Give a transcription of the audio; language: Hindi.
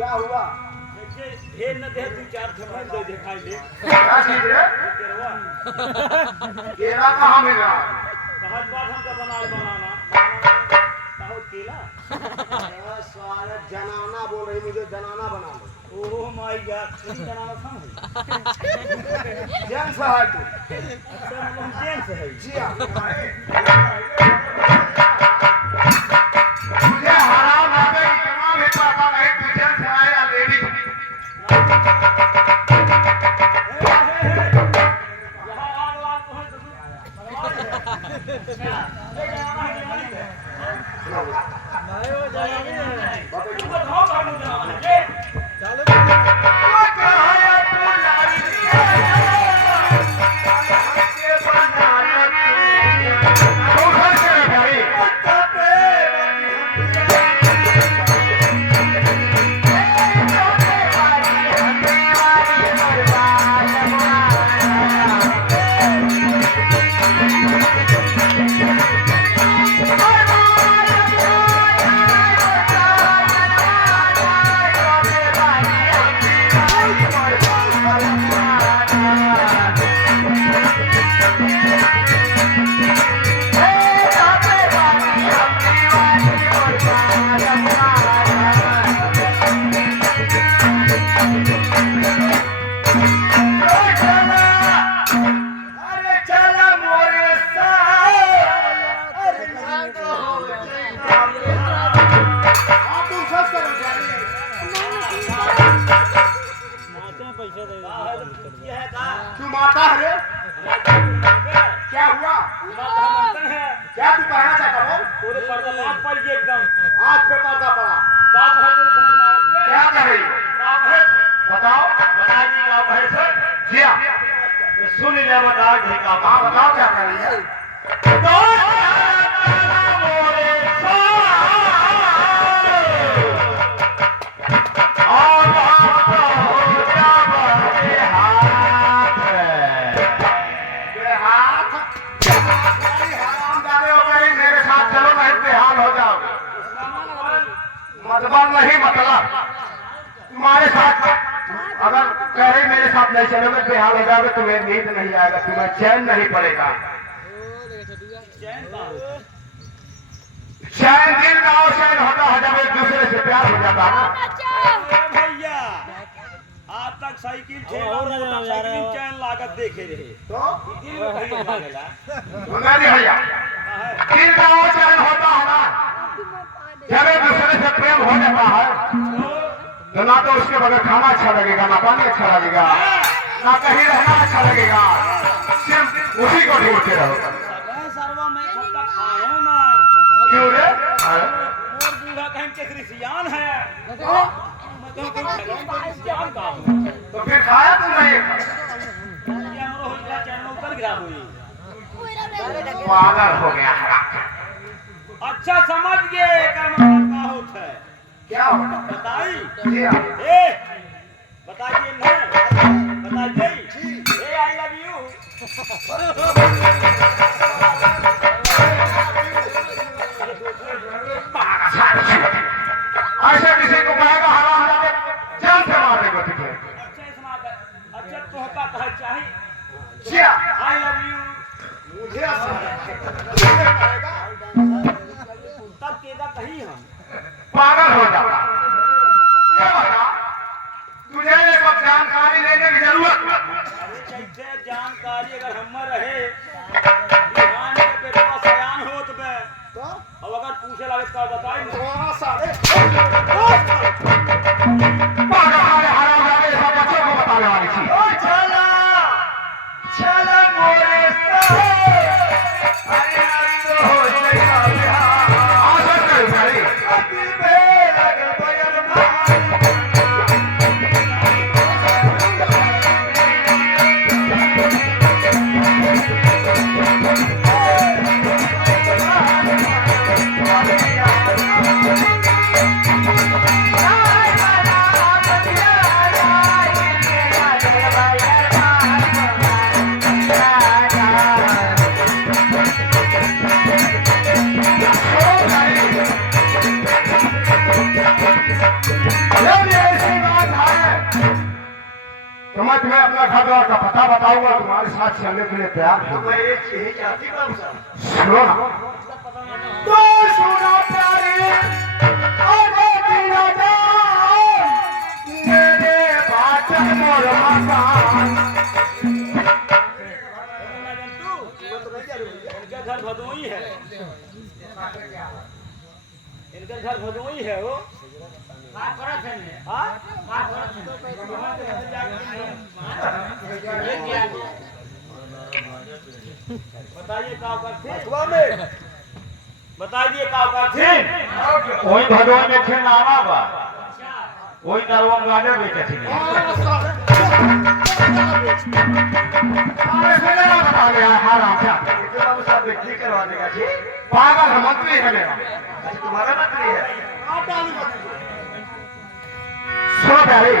क्या हुआ? ढेर न दे तू चार छप्पन दे दिखाई दे। क्या चीज है? केरवा। केला कहाँ मिल रहा? बहुत बात हमको बनाना बहुत केला। सारा जनाना बोल रही, मुझे जनाना बना लो। ओह माय गॉड, तुम जनाना समझ? जेंट्स है तू? अच्छा मतलब जेंट्स है। जी हाँ। मुझे हराम आ गई, इतना भी पता नहीं तू जेंट्स है या लेडीज। यहाँ आग लाग तो है तो भगवान है। क्या? ये जनाना है जनानी है। नहीं वो जनानी है। तुमको कहाँ कानून जनाना है? चलो। तू माता है? क्या हुआ? क्या तू कहना चाहता हो? पूरे पर्दा आँख पड़ गई एकदम। आँख पे पर्दा पड़ा। बात है तो समझ में आया। क्या कह रही? बात है। बताओ। बताइए क्या है सर? जी हाँ। सुन ले बता दे का। हाँ बताओ क्या कह रही है? मतलब नहीं मतलब तुम्हारे साथ अगर कह रही मेरे साथ नहीं चलोगे बेहाल हो जाओगे, तुम्हें नींद नहीं आएगा, तुम्हें चैन नहीं पड़ेगा। चैन दिल का और चैन होता है जब एक दूसरे से प्यार हो जाता है ना। भैया आज तक साइकिल चैन लागत देखे रहे तो दिल में कहीं लागेला। नहीं भैया, दिल का और चैन होता है ना जब एक दूसरे से प्रेम हो जाता है तो ना तो उसके बगैर खाना अच्छा लगेगा, ना पानी अच्छा लगेगा, ना कहीं रहना अच्छा लगेगा, सिर्फ उसी को ढूंढते रहो। सर्वा मैं कब तक खाया ना। क्यों रे? और बूढ़ा कहीं केसरी सियान है। मैं कहीं सियान का हूँ। तो फिर खाया तुम नहीं? ये हमारा होलिका चैन में उतर गिरा हुई। पागल हो गया है। अच्छा समझ गए का मतलब क्या होता है? क्या हो? बताई? जी हाँ। ए बताइए ना। बताइए। ए आई लव यू। ऐसे किसी को कहेगा हराम जाके जान से मार देगा तुझे। अच्छा सुना दे। अच्छा तोहका कहे चाहिए। जी हाँ। I love you. मुझे कहेगा तब केदा कहीं हम। पागल हो जाता। ये बता तुझे ये सब जानकारी लेने की जरूरत है? कैसे जानकारी अगर हम रहे ध्यान के बेटा सयान होत बे तो अब अगर पूछे लगे तो बताई ना। सारे पागल वाले हराम जाके सब बच्चों को बताने वाली थी। चला चला मोरे अरे तो हो जाएगा आशा कर भाई दिल पे लगे बयान ना घर द्वार का पता बताऊंगा, तुम्हारे साथ चलने के लिए तैयार हूँ। मैं एक यही चाहती हूँ बाबू साहब। सुनो ना, तो सुनो प्यारे, आगे बिना जान, मेरे बात मोर मकान। मैं तो नहीं जा रही भैया। इनका घर भदोही है, इनका घर भदोही है वो। हाँ? बताइए का औकात थे? अखबार में बताइए का औकात थे? वही भगवान में थे नामा बा, वही दरवान गाने बेचे थे। अरे सुनो ना, बता गया हारा क्या? जो बाबू साहब बिक्री करवा देगा जी। पागल है, मंत्री है मेरा। अच्छा, तुम्हारा नौकरी है। सुनो प्यारे,